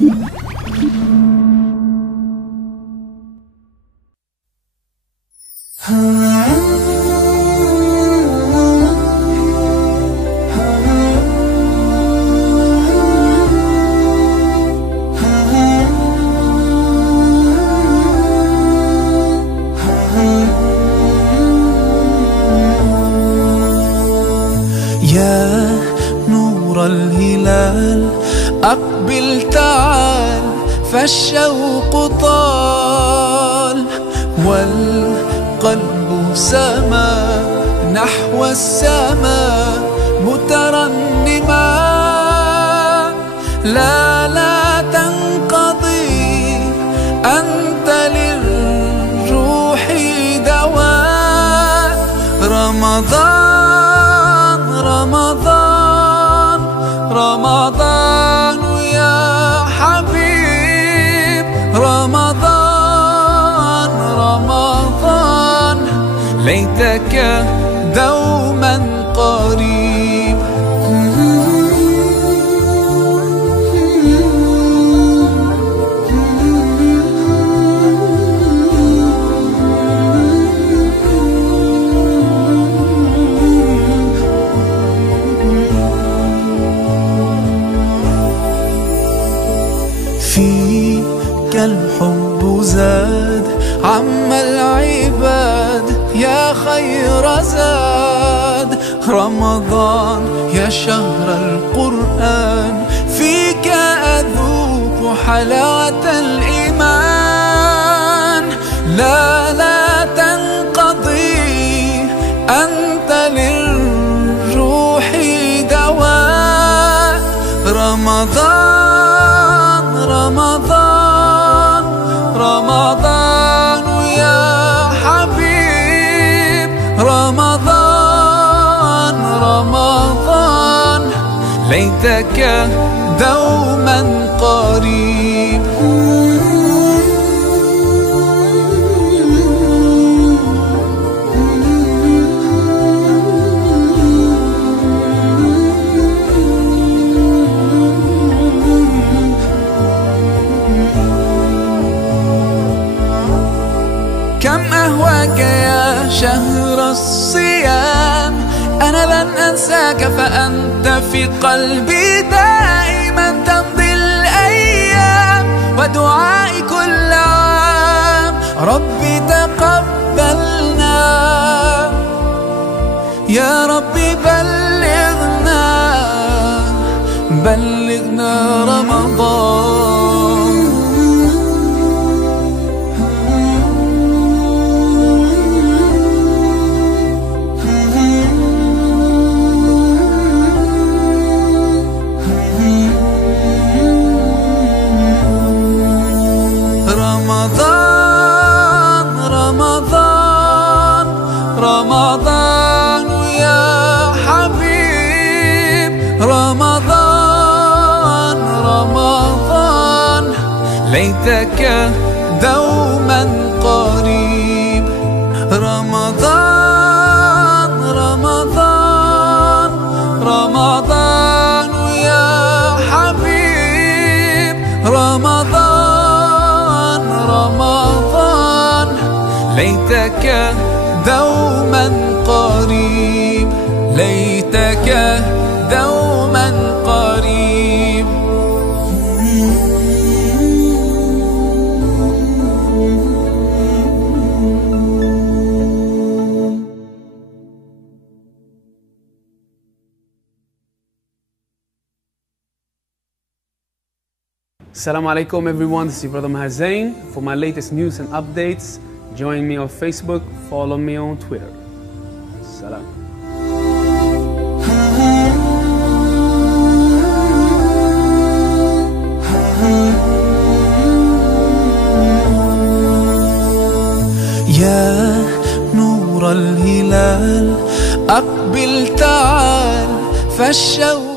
يا نور الهلال أقبل تعال فالشوق طال والقلب سما نحو السماء مترنما. لا تنقضي أنت للروح دواء. رمضان رمضان رمضان يا حبيب، رمضان رمضان ليتك دوما قريب. فيك الحب زاد عم العباد يا خير زاد. رمضان يا شهر القرآن فيك أذوق حلاوة الإيمان. لا تنقضي أنت للروح دواء. رمضان رمضان رمضان يا حبيب، رمضان رمضان ليتك دوما قريب. كم أهواك يا شهر الصيام، أنا لن أنساك فأنت في قلبي دائما. تمضي الأيام ودعائي كل عام ربي تقبلنا. يا ربي بلغنا رمضان. رمضان رمضان رمضان يا حبيب، رمضان رمضان ليتك دوما قريب. رمضان رمضان رمضان يا حبيب، رمضان رمضان ليتك دوما قريب، ليتك دوما قريب. Assalamu alaikum everyone, this is your brother Maher Zain. For my latest news and updates, join me on Facebook, follow me on Twitter. Salam. يا نور الهلال أقبل تعال فالشوق